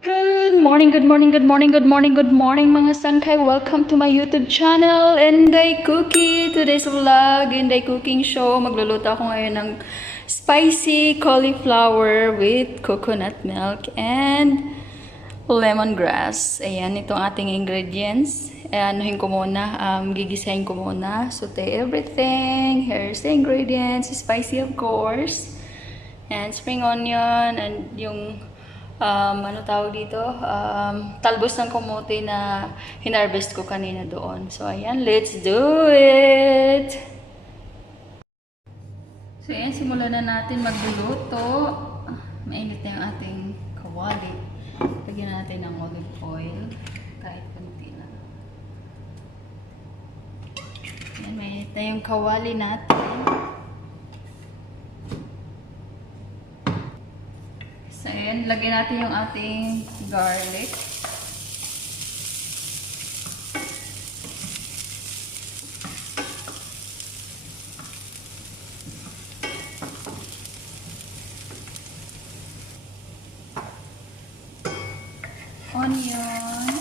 Good morning, good morning, good morning, good morning, good morning mga sangkay. Welcome to my YouTube channel, Inday Cookie. Today's vlog, Inday Cooking Show. Magluluto ako ngayon ng spicy cauliflower with coconut milk and lemongrass. Ayan, itong ating ingredients. Anuhin ko muna, gigisahin ko muna. Saute everything. Here's the ingredients. Spicy of course. And spring onion and yung ano tawag dito, talbos ng kamote na hinarvest ko kanina doon. So, ayan, let's do it! So, ayan, simulan na natin magluluto. Mainit na yung ating kawali. Lagyan natin ng olive oil, kahit kunti lang. Ayan, mainit na yung kawali natin. So, ayan, lagyan natin yung ating garlic. Onion.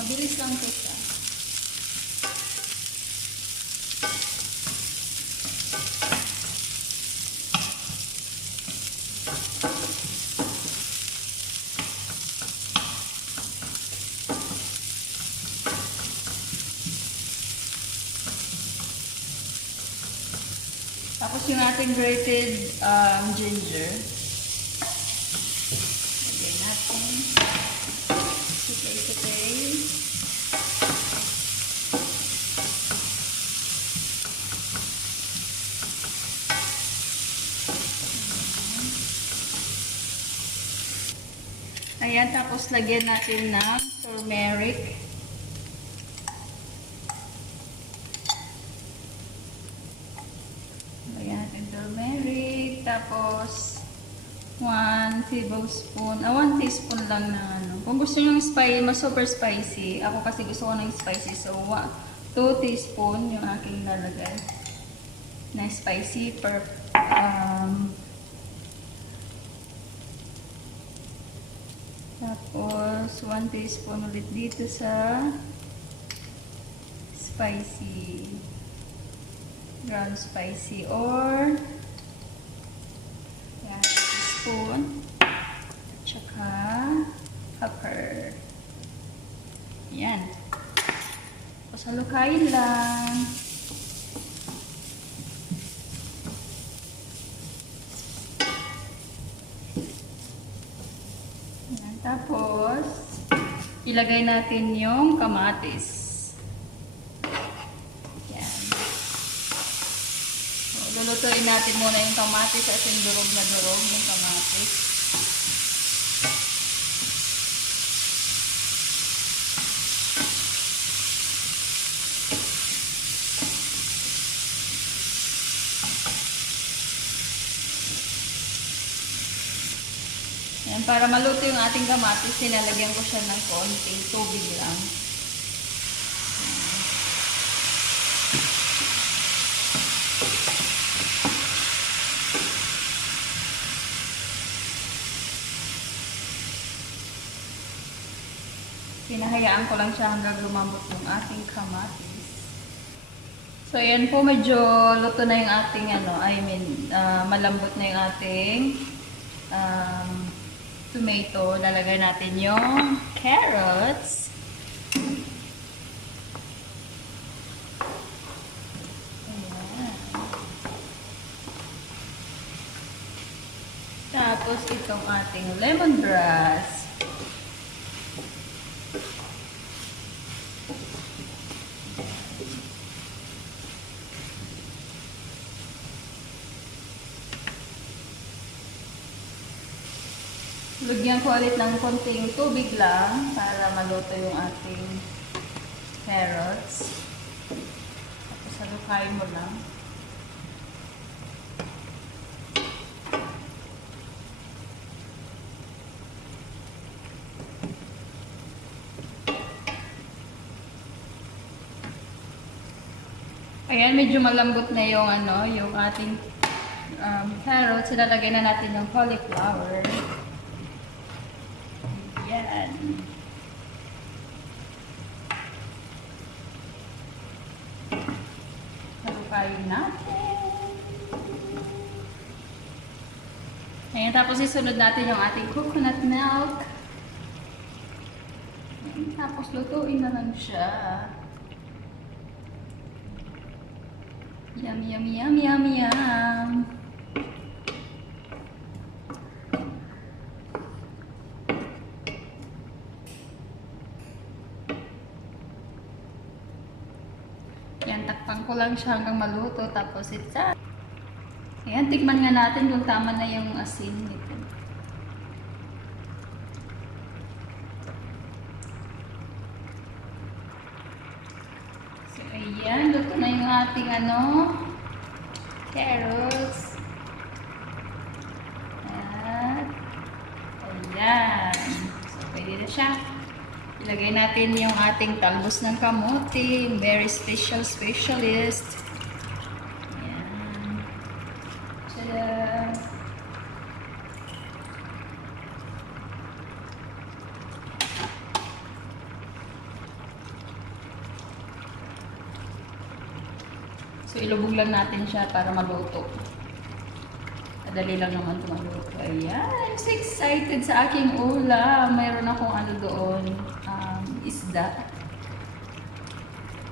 Mabilis lang ito siya. Tapos yung ating grated ginger. Lagyan natin. Sutay-sutay. Ayan, tapos lagyan natin ng turmeric. Lagyan natin turmeric. Tapos 1 tablespoon, 1 teaspoon lang na ano. Kung gusto nyo spicy, mas super spicy. Ako kasi gusto ko ng spicy. So, 2 teaspoon yung aking lalagay na spicy per tapos 1 teaspoon ulit dito sa spicy, ground spicy, or yan, teaspoon, tsaka pepper. Yan. Tapos halukain lang. Yan. Tapos ilagay natin yung kamatis. Yan. So, lulutuin natin muna yung kamatis at yung durog na durog yung kamatis. Yan, para maluto yung ating kamatis, sinalagyan ko siya ng konting tubig lang. Pinahayaan ko lang siya hanggang lumambot yung ating kamatis. So, ayan po, medyo luto na yung ating, malambot na yung ating tomato. Lalagay natin yung carrots. Ayan. Tapos, itong ating lemongrass. Lagyan ko ulit ng konting tubig lang para maluto yung ating carrots. Tapos halukain mo lang. Ayan, medyo malambot na yung yung ating carrots. Ilalagay na natin yung cauliflower. Halukayin natin. Ayan, tapos isunod natin yung ating coconut milk. Ayan, tapos lutuin na lang siya. Yum, yum, yum, yum, yum. Yan, takpan ko lang siya hanggang maluto. Tapos it's ayan, tikman nga natin kung tama na yung asin nito. So, ayan, luto na yung ating carrots. At, ayan. So, pwede na siya. Ilagay natin yung ating talbos ng kamote, very specialist. Ayan. Tada! So, ilubog lang natin siya para maluto. Madali lang naman ito maluto. Ayan, I'm so excited sa aking ulam. Mayroon akong doon, isda.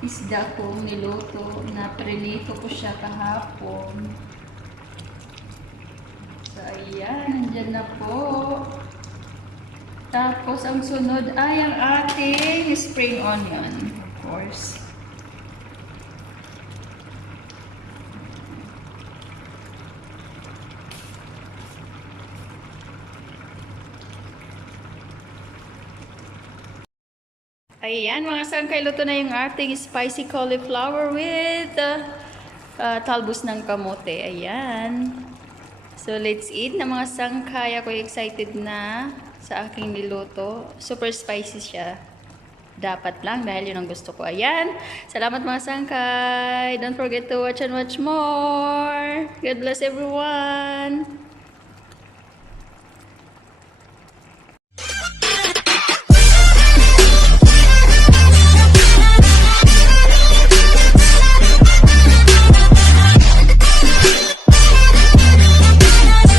Isda ko niluto, na prinito ko siya kahapon. So, ayan, nandyan na po. Tapos, ang sunod ay ang ating spring onion, of course. Ayan, mga sangkay, luto na yung ating spicy cauliflower with talbos ng kamote. Ayan. So, let's eat na mga sangkay. Ako excited na sa aking niluto. Super spicy siya. Dapat lang dahil yun ang gusto ko. Ayan. Salamat mga sangkay. Don't forget to watch and watch more. God bless everyone.